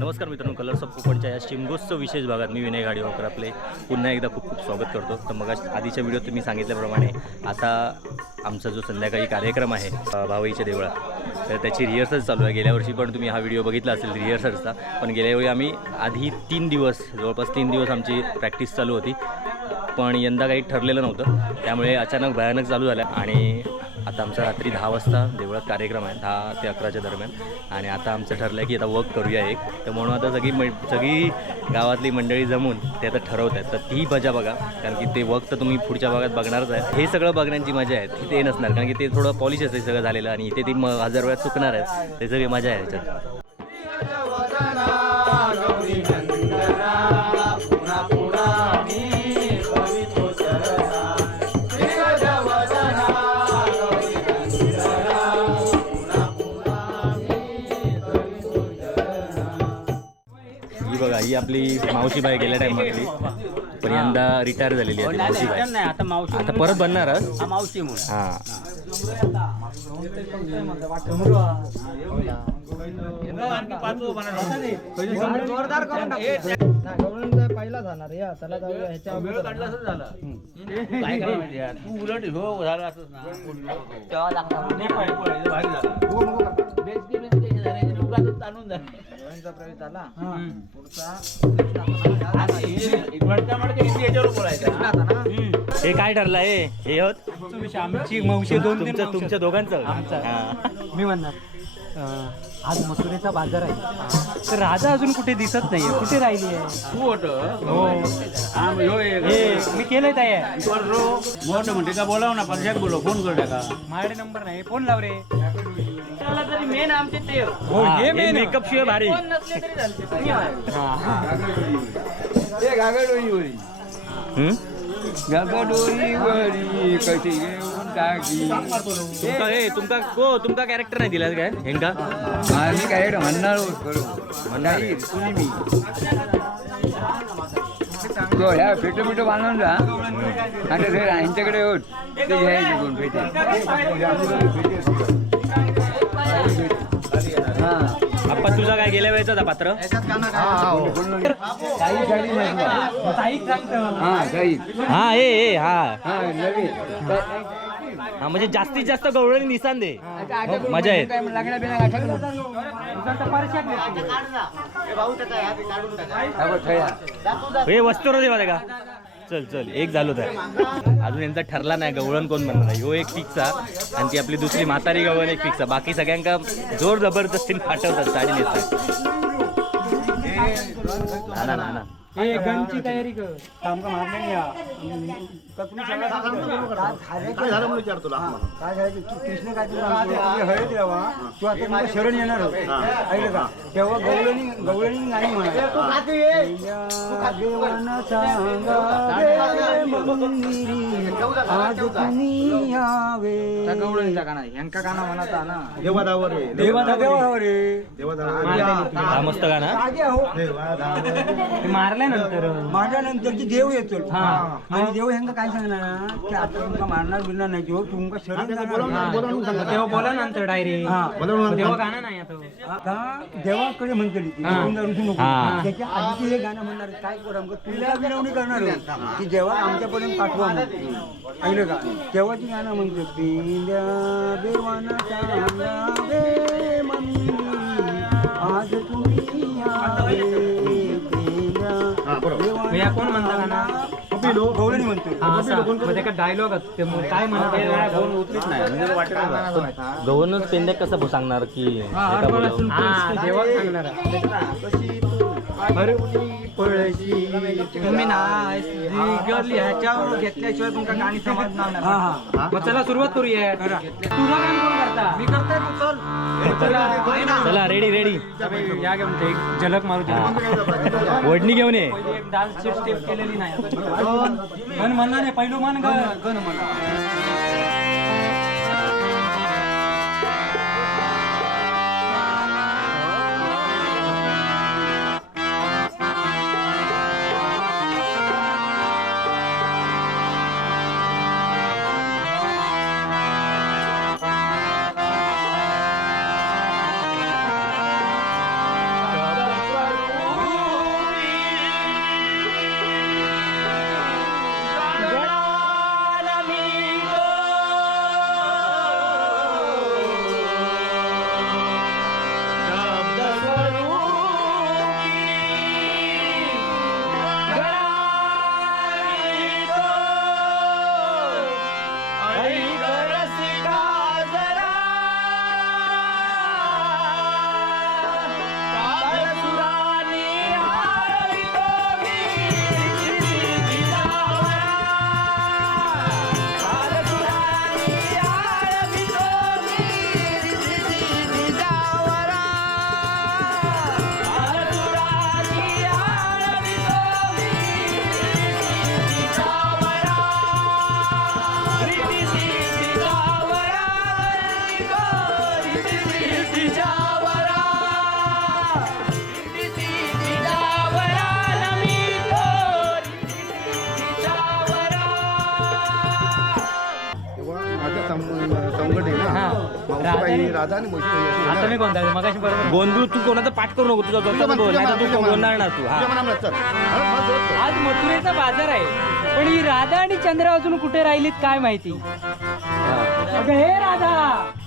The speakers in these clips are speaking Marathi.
नमस्कार मित्रांनो कलर्स ऑफ कोकणच्या या शिमगोत्सव विशेष भागात मी विनय गाडीवाकर आपले. पुन्हा एकदा खूप खूप स्वागत करतो. तर मग आधीच्या व्हिडिओत तुम्ही सांगितल्याप्रमाणे आता आमचा जो संध्याकाळी कार्यक्रम आहे भावईच्या देवळात तर त्याची रिहर्सल चालू आहे. गेल्या वर्षी पण तुम्ही हा व्हिडिओ बघितला असेल रिहर्सलचा पण गेल्यावेळी आम्ही आधी तीन दिवस जवळपास तीन दिवस आमची प्रॅक्टिस चालू होती. पण यंदा काही ठरलेलं नव्हतं. त्यामुळे अचानक भयानक चालू झालं आणि आता आमचा रात्री दहा वाजता देवळात कार्यक्रम आहे दहा ते अकराच्या दरम्यान. आणि आता आमचं ठरलं आहे की आता वर्क करूया एक. तर म्हणून आता सगळी म सगळी गावातली मंडळी जमून ते आता ठरवत आहेत. तर ती मजा बघा कारण की ते वर्क तर तुम्ही पुढच्या भागात बघणारच आहे. हे सगळं बघण्याची मजा आहे. ती ते नसणार कारण की ते थोडं पॉलिश असेल सगळं झालेलं आणि इथे ती म हजार वेळा चुकणार आहे ते सगळी मजा आहे याच्यात. ही ही आपली मावशी बाई गेल्या टायमातली पण यंदा रिटायर झालेली आहे ती मावशी बाई नाही आता मावशी आता परत बनणार? हा? मावशी म्हणून. हा. पहिला जाणार या जाऊया ह्याच्या असं काय माहिती आहे? तू उलट हो झालं. असंच ना तेव्हा बेचकी बेचकी हे हे झालं. गवळणचा प्रवेश आला हम्म. पुढचा आणि हे याच्यावर बोलायचं हे काय ठरलं आहे हे होत? आमची मावशी दोन तुमचं तुमच्या दोघांचं? आमचं. हा. मी म्हणणार. आज मसुरेचा बाजार आहे. तर राजा अजून कुठे दिसत नाहीये. कुठे राहिली आहे? तू होतं हो हा. हे मी केलंय तयार. मोठं म्हणते का बोलाव ना परशात बोलव. फोन कर टाका माझ्याकडे नंबर नाही. फोन लाव रे. तरी मेन आमचे ते. हो हा, हे हे मेन मेकअप शिवाय भारी. हम्म? तुमका हे तुमका को तुमका कॅरेक्टर नाही दिला काय? हेंका? आम्ही काय म्हणणार बरोबर कुणी मी. तो ह्या फेटो फेटो बांधून जा. आता ते यांच्याकडे होत ते घ्यायचे दोन फेटे हा आप्पा तुझा काय गेल्या वेळेचा होता पात्र? हा काही. हा हे हे हा. हा नवीन. हा म्हणजे जास्तीत जास्त गवळणी निसान दे. मजा येत. हे वस्तूवर देवा का चल चल एक झालो तर. अजून यांचा ठरला नाही गवळण कोण बनणार ह्यो एक फिक्सा आणि ती आपली दुसरी म्हातारी गवळण एक फिक्सा. बाकी सगळ्यांका जोर जबरदस्तीने फाटवतात साडी नेसतात ना ना ना गनची तयारी कर. काम का मारणे या काय झालं म्हणून विचारतो तुला काय झालं? की कृष्ण काय तुला हळद द्यावा तू आता तुला शरण येणार होत. ऐकलं का? तेव्हा गवळणी गवळणी गाणी म्हणा देवाना सांगा रे मंदिरी, आज तुम्ही यावे. गवळणीचा गाणा यांका गाणं म्हणता ना. देवादावर देवा रे देवादावर हा मस्त हो मारल्यानंतर मारल्यानंतर की देव येतो. आणि देव ह्यांका काय सांगणार की आता तुमका मारणार बिरणार नाही देव तुमका शरण देव बोला नंतर डायरेक्ट गाणं नाही आता देवाकडे म्हणते ती गोविंदा ऋषी नको. हा. त्याच्या हे गाणं म्हणणार काय करू आमका तुला विनवणी करणार आहे. की जेव्हा आमच्यापर्यंत पाठवा म्हणून. ऐकलं का? तेव्हाची गाणं म्हणते पिंड्या देवाना सांगा रे मंदिरी, आज तुम्ही कोण म्हणता गाणं? गवळणी म्हणतो त्याचा डायलॉग असते काय म्हणतात गवळणच पेंड्या कसं सांगणार की एका बोलावून. तुम्ही ना ह्याच्यावर घेतल्याशिवाय तुमका गाणी समजणार नाही. मग चला सुरुवात करूया. तुझा काम कोण करता? मी करतोय मग चल. चला रेडी रेडी या घेऊन ते एक झलक मारू वडणी घेऊन ये. पहिली एक डान्सची स्टेप केलेली नाही गण म्हणणार नाही पहिलं मान गण. म्हणा राधा आणि आता मी कोणता? मगाशी बरोबर गोंधळ तू कोणाचा पाठ करू नको तुझा स्वतःचा बोल नाही तर तू बोलणार ना तू हा. आज मथुरेचा बाजार आहे. पण ही राधा आणि चंद्र अजून कुठे राहिलीत काय माहिती? अगं हे राधा!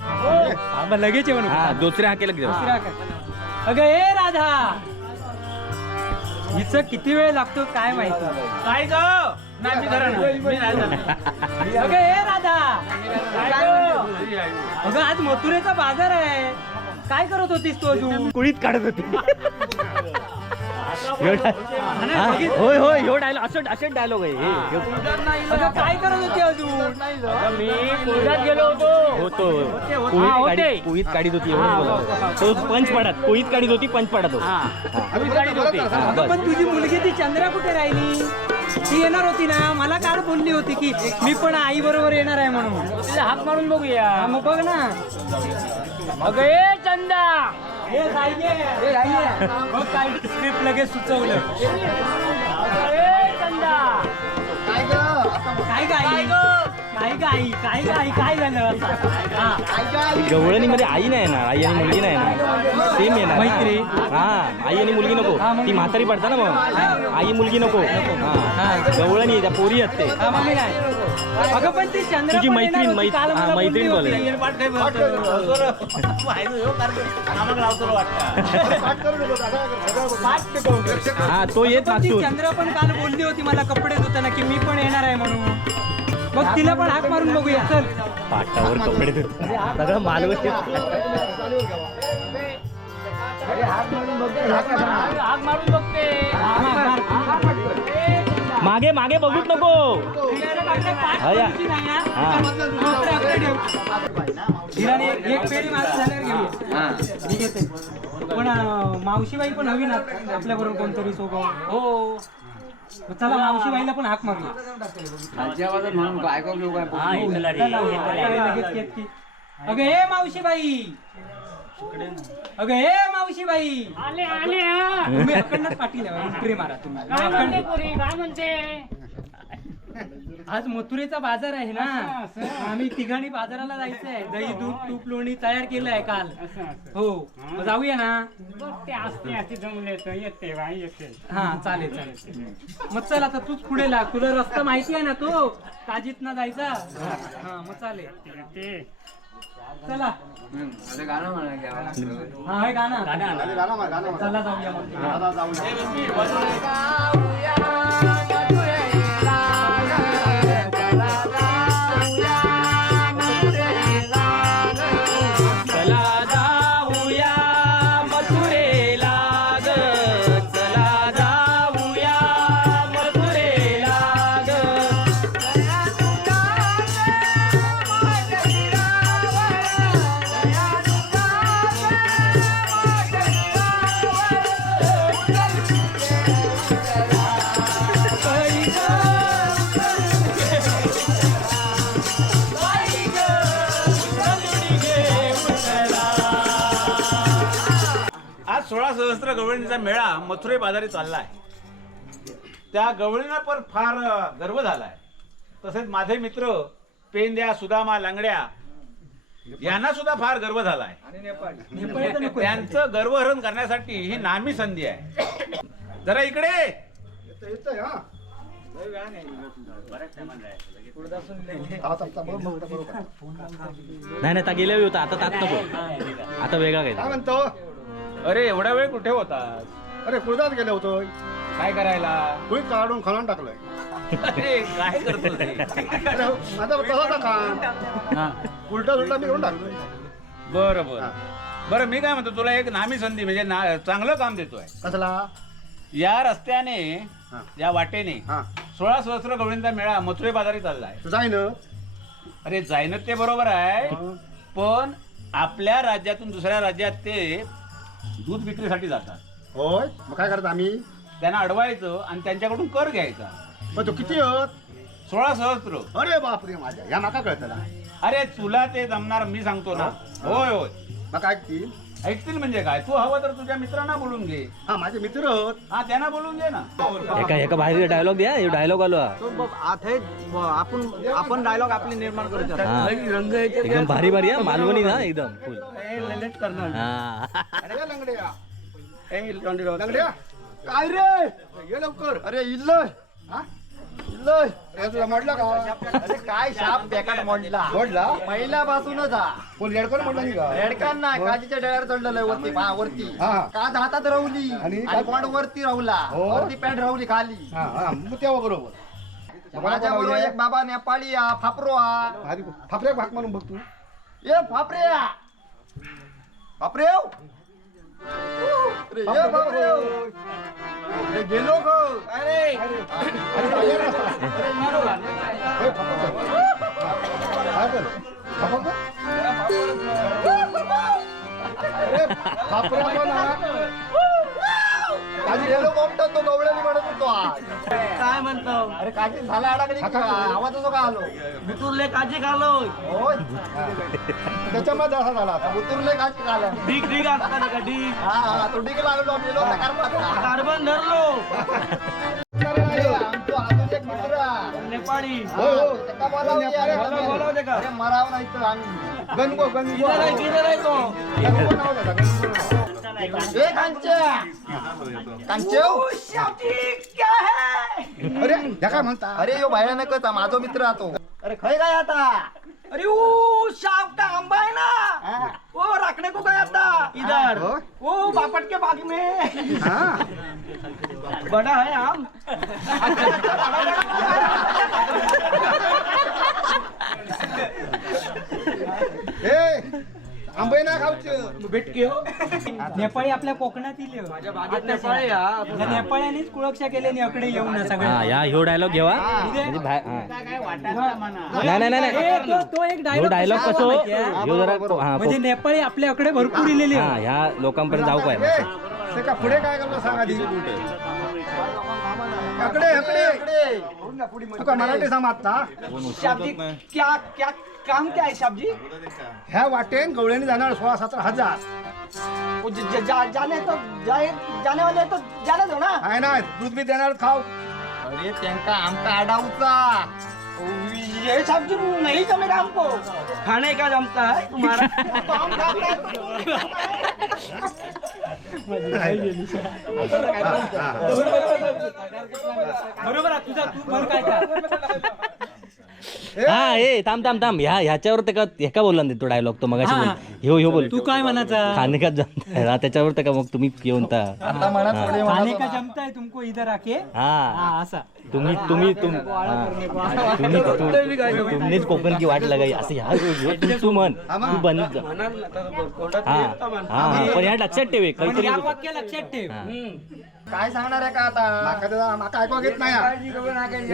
हा, मग लगेच येऊ नको. हा. दुसऱ्या हाकेला घेऊ दुसरा काय? अगं हे राधा! हिचं किती वेळ लागतो काय माहिती? काय ग? नाही मी घरा मी नाही जाणार. अगं हे राधा. अगं आज मथुरेचा बाजार आहे. काय करत होतीस तू अजून कुळीत काढत होती. होय होय ह्यो डायलॉग असं असे डायलॉग आहे. हे, काय करत होती अजून? मी गेलो होतो. होतो. हा, होते. काढीत होती एवढं बोला. तो पंच पडत कुळीत काढीत होती पंच पडत होता अगं पण तुझी मुलगी ती चंद्रा कुठे राहिली? ती येणार होती ना? मला काल बोलली होती की मी पण आई बरोबर येणार आहे म्हणून. तिला हाक मारून बघूया. हा, मग बघ ना. अगं ए चंदा! स्क्रिप्ट लगेच सुचवलं. काय गाई काय गाई काय झालं असं? हा. गवळणीमध्ये आई नाही येणार आई आणि मुलगी नाही येणार. सेम येणार. मैत्री. हा आई आणि मुलगी नको. ती म्हातारी पडता ना मग. आई मुलगी नको. हा. गवळणी त्या पोरी आहेत ते. हा, मम्मी नाही. अगं पण ती तुझी मैत्रीण, हा, मैत्रीण वाटतं. हा तो येत चंद्रा पण काल बोलली होती मला कपडे धुताना की मी पण येणार आहे म्हणून. मग तिला पण हाक मारून बघूया. चल. पाटावर कपडे सगळं बघते. मागे मागे बघूच नको. पण मावशीबाई पण हवी ना. आपल्या बरोबर कोणतरी सोबत. हो. चला मावशीबाईला पण हाक मारूया आजच्या आवाजात म्हणून बायको घेऊ काय हो, चला, आता लगेच येत की. अगं हे मावशीबाई अगं हे मावशीबाई आले आले तुम्ही अखंडच पाटील एंट्री मारा तुम्ही. काय म्हणते अखंड- पुरी? काय म्हणते? आज मथुरेचा बाजार आहे ना. आम्ही तिघांनी बाजाराला जायचं आहे दही दूध तूप लोणी तयार केलं. आहे काल हो. मग जाऊया ना. ते असते असे जमले तर येते बाई येते. हा चालेल चालेल. मग चल आता तूच पुढे लाग तुला रस्ता माहिती आहे ना तो? काजीत ना जायचा? हा मग चालेल. ते चला. गाणं म्हणा. हा हे गाणं. चला जाऊया मग. चला सहस्त्र गवळणीचा मेळा मथुरे बाजारी चाललाय. त्या गवळींना पण फार गर्व झालाय. तसेच माझे मित्र पेंद्या सुदामा लांगड्या यांना सुद्धा फार गर्व नको. आहे. त्यांचं गर्वहरण करण्यासाठी ही नामी संधी आहे. जरा इकडे! नाही. नाही आता गेल्या होता. आता तात नको आता वेगळा काय म्हणतो? अरे एवढा वेळ कुठे होता अरे कुळदात गेलो होतो. काय करायला? कुळीत काढून खाणून टाकलंय. अरे काय करतो हा. उलटा उलटा मी करून टाकलोय. बरं बरं. बरं मी काय म्हणतो तुला एक नामी संधी म्हणजे ना चांगलं काम देतोय. कसला? या रस्त्याने हा. या वाटेने हा. सोळा सहस्त्र गवळींचा मेळा मथुरे बाजारी चाललाय. तू जाय ना अरे जाईन ते बरोबर आहे. पण आपल्या राज्यातून दुसऱ्या राज्यात ते दूध विक्रीसाठी जातात. होय? मग काय करत आम्ही? त्यांना अडवायचं आणि त्यांच्याकडून कर घ्यायचा. पण तो किती होत? सोळा सहस्त्र अरे बापरे माझ्या या माका कळतला अरे तुला ते जमणार मी सांगतो ना. होय होय. मग काय ती? ऐकतील म्हणजे काय? तू हवं तर तुझ्या मित्रांना बोलून घे. हा माझे मित्र आहेत. हा त्यांना बोलून घे ना. एका एका बाहेर डायलॉग द्या हे डायलॉग आलो. हा. आपण आपण डायलॉग आपले निर्माण करू शकतो हा. एकदम भारी भारी हा मालवणी ना एकदम फुल हा. अरे लंगड्या. लंगड्या. काय रे? ये लवकर. अरे इल्लय. हा? इल्लय अरे तुला मोडला का? अरे काय शाप बेकार मोडला. मोडला? पहिल्यापासूनच. हा कोण रेडकर मोडला नाही का? रेडकांना काजीच्या डळ्यावर चढलेलं आहे वरती पहा वरती. हा. काज हातात राहुली आणि आणि काय? पॉट वरती राहुला हो. वरती पॅन्ट राहुली खाली. हा हा मग तेव्हा बरोबर. माझ्या बरोबर एक बाबा नेपाळी हा फापरो हा फापऱ्या भाग म्हणून बघ तू. ये फापरे. हा. फापरे हो. अरे ये फापरे हो. अरे गेलो गो अरे अरे पाहिजे ना रस्ता. हे, फापा कर. काय कर? फापा कर. अरे फापऱ्या पण हा. काजी गेलो कोमटो तो गवळ्यानी म्हणत होतो आज. काय म्हणतो? अरे काजी झाला अडकली? आवाज का आलो? तुरले काजी होय. त्याच्यामध्ये झाला आता. उतरले काजी झाला ढीक ढीक असता का ढीक हा हा तो डिग लागलो. कार्बन धरलो. अरे, आमचो अजून एक मित्र. आहे. नेपाळी. हो हो बोलाव- का? अरे, मराव नाही तर आम्ही. गणगो गणगो. किधर आहे तो. गणगो नाव त्याचा, गणगो नाव. ए कांच्या कांचेव अरे ह्या काय म्हणता. अरे यो भयानकच हा, माझो मित्र हा तो. अरे खय काय आता? अरे ओ शाप का आंबा है ना? ओ रखने को गया था इधर? ओ बापट के बाग में हा. बड़ा है आम. ए आंबे ना खाऊचे भेटके हो नेपाळी आपल्या कोकणातील माझ्या बागेत नेपाळी या नेपाळ्यांनीच कुळक्षा केले इकडे येऊन ना हा सगळे या ह्यो डायलॉग घेवा. म्हणजे हा. नाही नाही नाही तो- एक डायलॉग डायलॉग कसो हा म्हणजे नेपाळी आपल्याकडे भरपूर इलेले हा ह्या लोकांपर्यंत जाऊ काय ते का पुढे काय करतो सांगा आधी? अकडे अकडे तू का मराठी समाज ना शाबजी क्या क्या काम क्या है शाबजी? ह्या वाटेन गवळ्याने जाणार सोळा सतरा हजार. वो ज- ज- जा- जाने तो जाए जाने वाले तो जाने दो ना। आहे ना दूध बी देणार खाऊ अरे त्यांका आमका अडाऊचा ये सब्जी नहीं जमेगा हमको खाने का जमता है तुम्हारा तो हम खाते बरोबर आहे तुझा तू म्हण काय का? हा ए थांब थांब थांब ह्या ह्याच्यावर ते का हे का बोलला ना तो डायलॉग तो मगाशी बोल ह्यो ह्यो बोल तू काय म्हणायचा खाणे का जमता है. हा, त्याच्यावर ते का मग तुम्ही येऊन ता आता म्हणत खाने का. जमता है तुमको इधर आके हा हा असा तुम्ही तुम्ही तुम हा. तुम्ही तु- तुमनीच कोकण की वाट लगाई असं ह्या ह्यो तू तू म्हण तू बन हा हा पण ह्या लक्षात ठेवे पण काहीतरी या वाक्य लक्षात ठेव हा. काय सांगणार आहे का आता? माका ऐकवा घेत नाही. हा.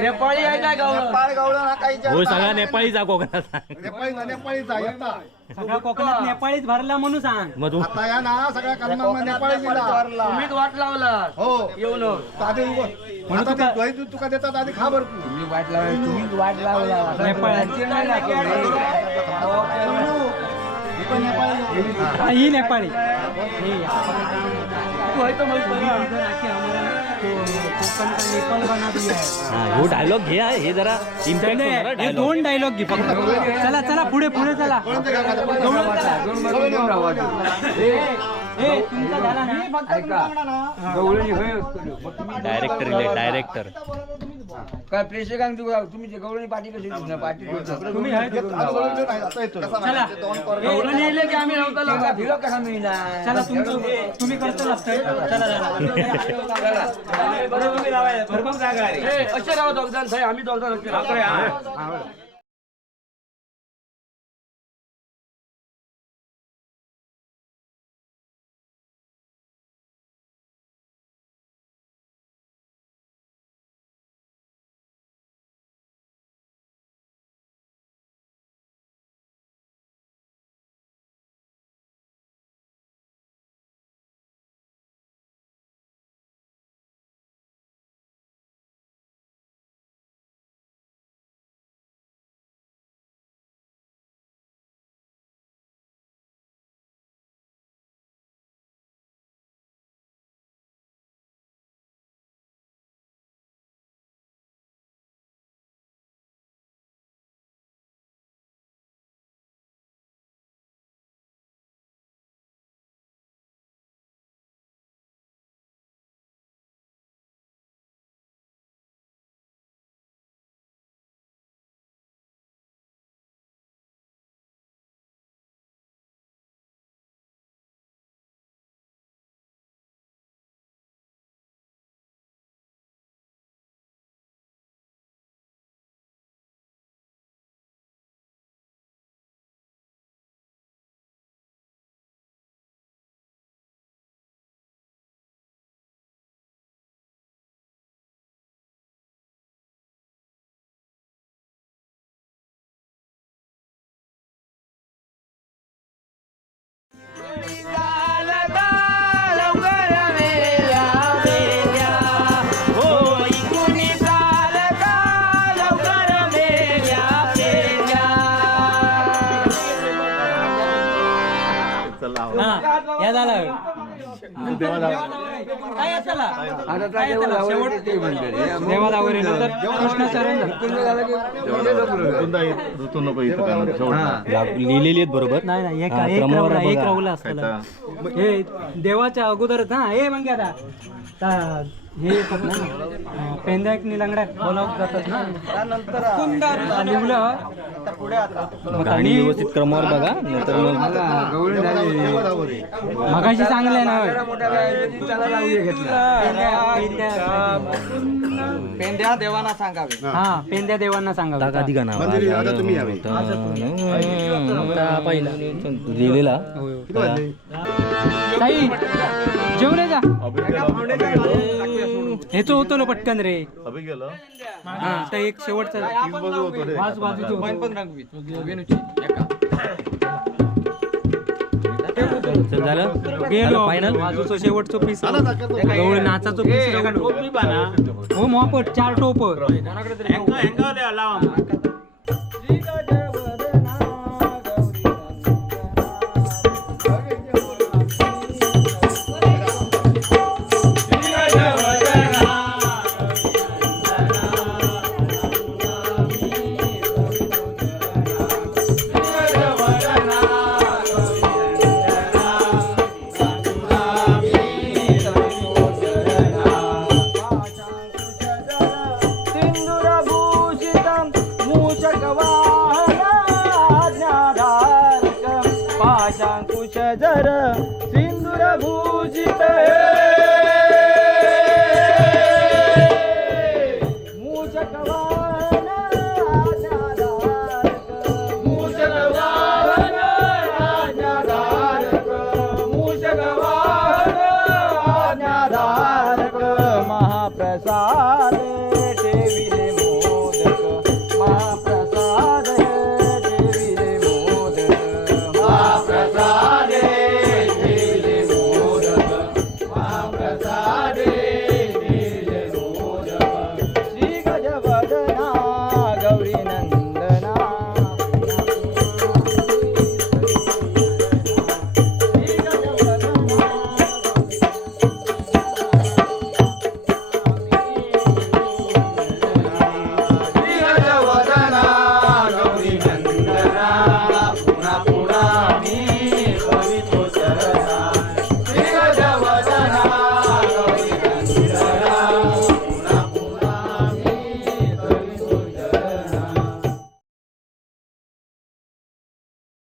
नेपाळी आहे काय नेपाळ गवळण हा काही हो सगळा नेपाळी जा कोकणात. नेपाळी नेपाळीचा येता सगळं कोकणात नेपाळीच भरला म्हणून सांग. मग तू आता या ना सगळ्या कलमा नेपाळी दिला. तुम्हीच वाट लावला हो. येऊन आधी द्वैत दूध तुका देतात आधी खा बरं तू. नेपाळाची नाही लागली. ही. पण नेपाळी हा, ही नेपाळी. ही. तू है तो मजबूरी इधर आके हमारा तो कोकण का नेपाल बना दिया है हा ह्यो डायलॉग घे हा, हे जरा इम्पॅक्ट हे डायलॉग दोन डायलॉग घे फक्त. चला चला पुढे पुढे चला. ए, तुमचा झाला ना गवळणी होय असतो डायरेक्टर काय प्रेक्षकांक तुम्ही जे गवळणी पाठी कशी दिसणार पाठी तुम्ही आहे ते- आता येतो. चला. गवळणी नेले की आम्ही फिरो कसा मिळणार. चला तुमचं तुम्ही करतो लागतं चला चला बरं तुम्ही लावायला भरपूर जागा आहे. असे दोघजण साहेब आम्ही दोघजण हा. काय झालं काय असाला? आता काय त्या त्याला? देवाला शेवट ते म्हणते झालं. झालं. हा. लिहिलेली आहेत बरोबर. नाही नाही एक हा, एक क्रमवार राहुला एक बघा. राहुला असताना हे देवाच्या अगोदरच ना हे मग आता. ता- हे येतात ना पेंद्याक निलंगड्याक बोलावत जातात. ना आता लिवलं मग गाणी आणि व्यवस्थित क्रमावर बघा नंतर मग मगाशी चांगलं आहे ना घेतला पेंद्या देवांना सांगावे. हा. पेंद्या देवांना सांगावे. मंदिरी, आता तुम्ही यावे. ताई जेवले का? हे तो होतो ना पटकन रे. हा तर एक शेवटचा. वाज चल झालं? गेलो. फायनल बाजूचं शेवटचं पीस गवळी नाचाचं पीस हो मोपट चार टोप. జర సింధుర భూ